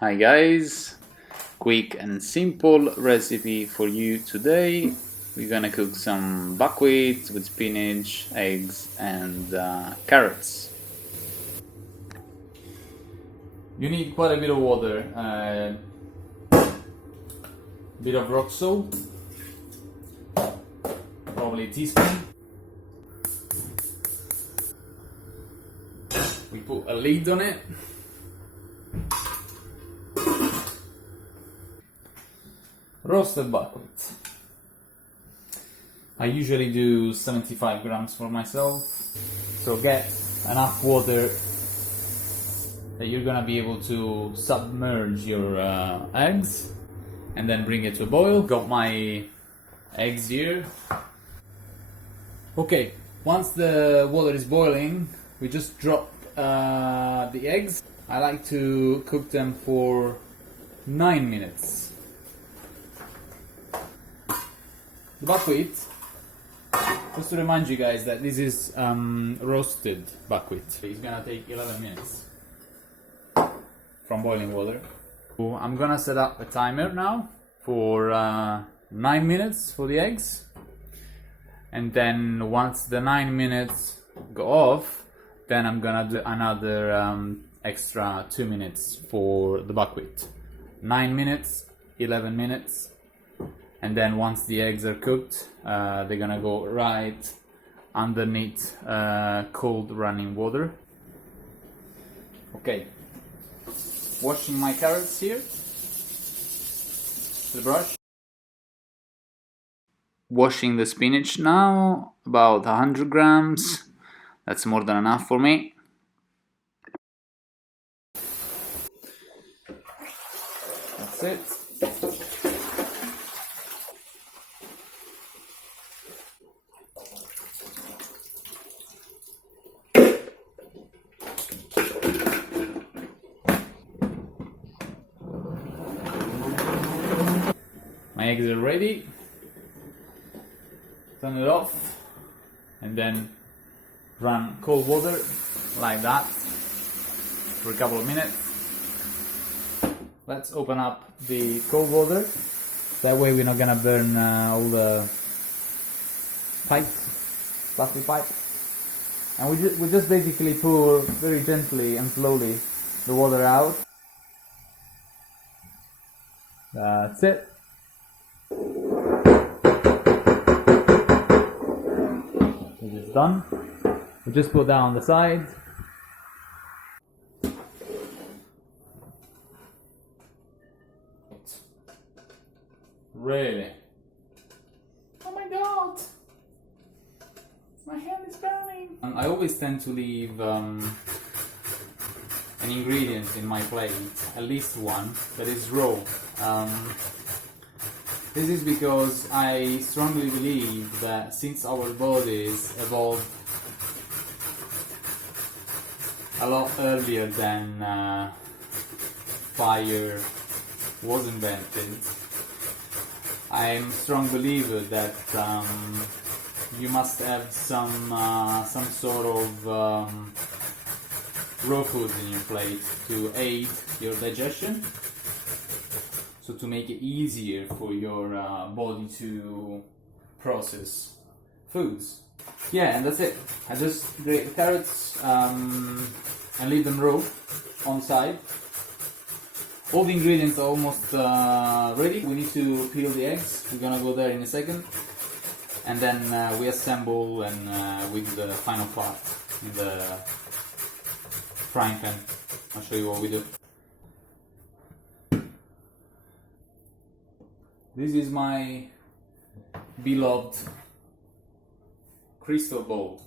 Hi guys, quick and simple recipe for you today. We're gonna cook some buckwheat with spinach, eggs and carrots. You need quite a bit of water, a bit of rock salt, probably a teaspoon. We put a lid on it. Roasted buckwheat. I usually do 75 grams for myself, so get enough water that you're gonna be able to submerge your eggs and then bring it to a boil. Got my eggs here. Okay, once the water is boiling, we just drop the eggs. I like to cook them for 9 minutes. The buckwheat, just to remind you guys that this is roasted buckwheat. It's gonna take 11 minutes from boiling water. So I'm gonna set up a timer now for 9 minutes for the eggs, and then once the 9 minutes go off, then I'm gonna do another extra 2 minutes for the buckwheat. 9 minutes, 11 minutes. And then once the eggs are cooked, they're gonna go right underneath cold running water. Okay, washing my carrots here with the brush. Washing the spinach now, about 100 grams. That's more than enough for me. That's it. My eggs are ready. Turn it off and then run cold water like that for a couple of minutes. Let's open up the cold water. That way we're not gonna burn all the plastic pipe. And we just basically pour very gently and slowly the water out. That's it. This is done. We just put that on the side. Really? Oh my god! My hand is burning! I always tend to leave an ingredient in my plate, at least one, that is raw. This is because I strongly believe that since our bodies evolved a lot earlier than fire was invented, I'm a strong believer that you must have some sort of raw foods in your plate to aid your digestion. So to make it easier for your body to process foods. Yeah, and that's it. I just grate the carrots and leave them raw on the side. All the ingredients are almost ready. We need to peel the eggs. We're gonna go there in a second. And then we assemble and we do the final part in the frying pan. I'll show you what we do. This is my beloved crystal bowl,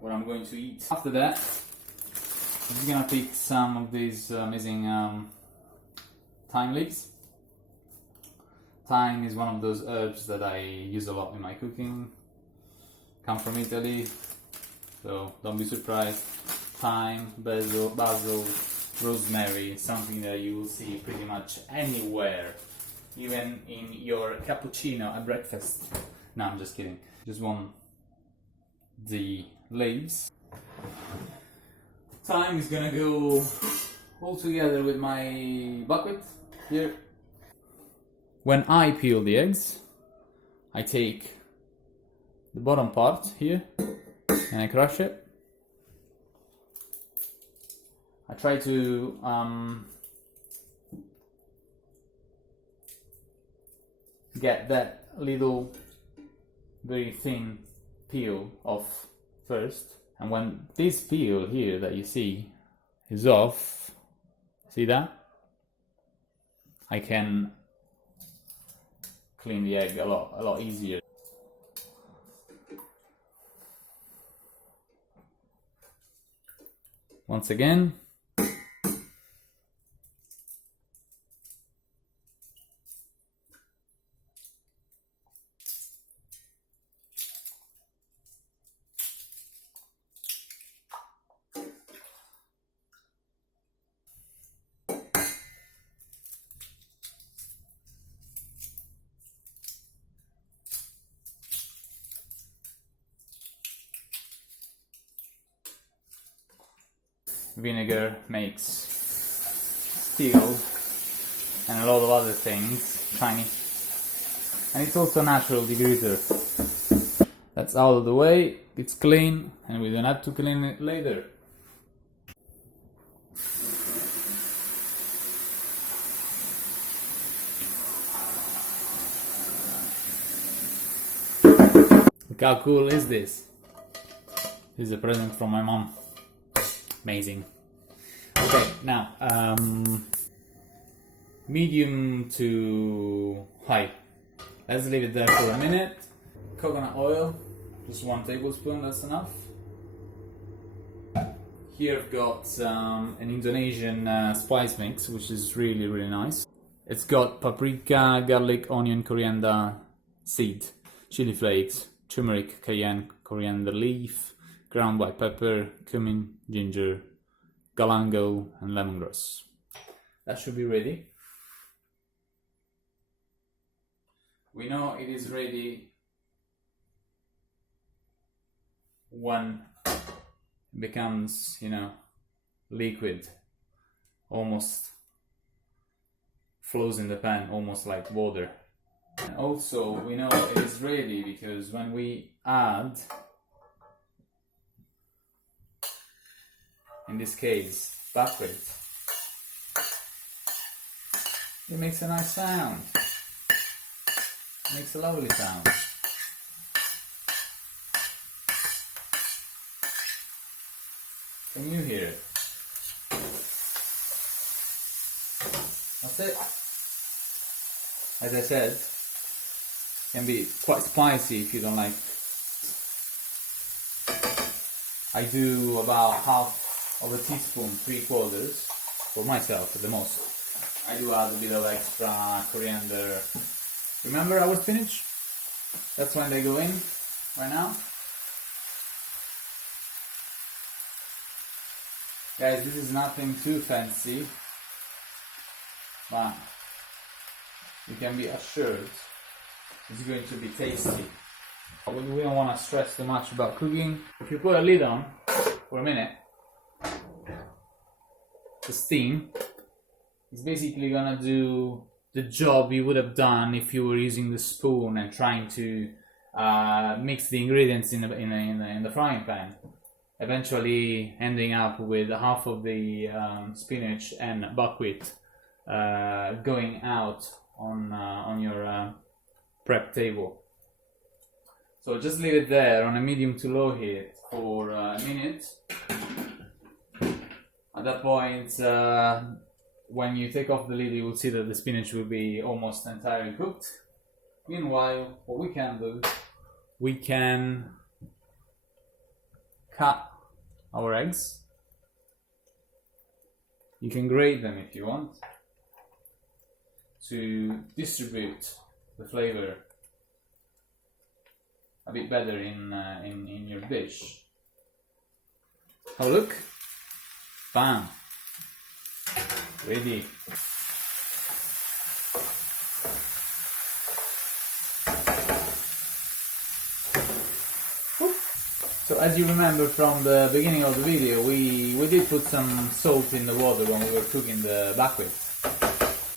what I'm going to eat. After that, I'm just gonna pick some of these amazing thyme leaves. Thyme is one of those herbs that I use a lot in my cooking. Come from Italy, so don't be surprised. Thyme, basil, rosemary, something that you will see pretty much anywhere. Even in your cappuccino at breakfast. No, I'm just kidding. Just want the leaves. Thyme is gonna go all together with my buckwheat here. When I peel the eggs, I take the bottom part here and I crush it. I try to get that little very thin peel off first, and when this peel here that you see is off, see that? I can clean the egg a lot easier. Once again, vinegar makes steel and a lot of other things shiny, and it's also a natural degreaser. That's out of the way, it's clean, and we don't have to clean it later. Look how cool is this? This is a present from my mom. Amazing. Okay, now medium to high. Let's leave it there for a minute. Coconut oil, just 1 tablespoon, that's enough. Here I've got an Indonesian spice mix, which is really nice. It's got paprika, garlic, onion, coriander seed, chili flakes, turmeric, cayenne, coriander leaf, ground white pepper, cumin, ginger, galangal, and lemongrass. That should be ready. We know it is ready when it becomes, liquid, almost flows in the pan, almost like water. And also, we know it is ready because when we add, in this case, buckwheat, it makes a nice sound. It makes a lovely sound. Can you hear it? That's it. As I said, it can be quite spicy if you don't like. I do about half of a teaspoon, 3/4, for myself at the most. I do add a bit of extra coriander. Remember our spinach? That's when they go in right now. Guys, this is nothing too fancy, but you can be assured it's going to be tasty. We don't want to stress too much about cooking. If you put a lid on for a minute, the steam is basically gonna do the job you would have done if you were using the spoon and trying to mix the ingredients in the frying pan, eventually ending up with half of the spinach and buckwheat going out on your prep table. So just leave it there on a medium to low heat for a minute. At that point, when you take off the lid, you will see that the spinach will be almost entirely cooked. Meanwhile, what we can do, we can cut our eggs. You can grate them if you want, to distribute the flavor a bit better in your dish. Oh look, bam, ready. So as you remember from the beginning of the video, we did put some salt in the water when we were cooking the buckwheat.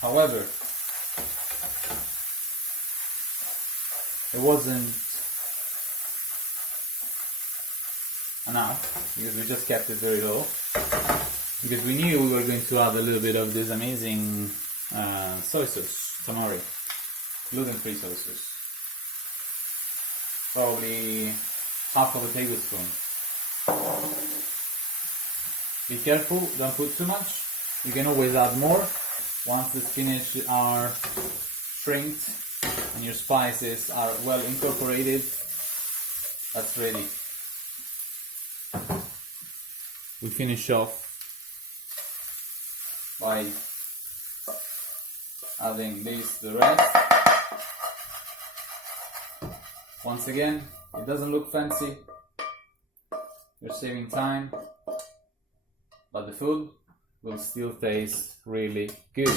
However, it wasn't enough because we just kept it very low, because we knew we were going to add a little bit of this amazing soy sauce, tamari, gluten-free soy sauce. Probably half of a tablespoon. Be careful, don't put too much. You can always add more once the spinach are shrinked and your spices are well incorporated. That's ready. We finish off by adding this to the rest. Once again, it doesn't look fancy. You're saving time, but the food will still taste really good.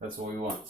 That's what we want.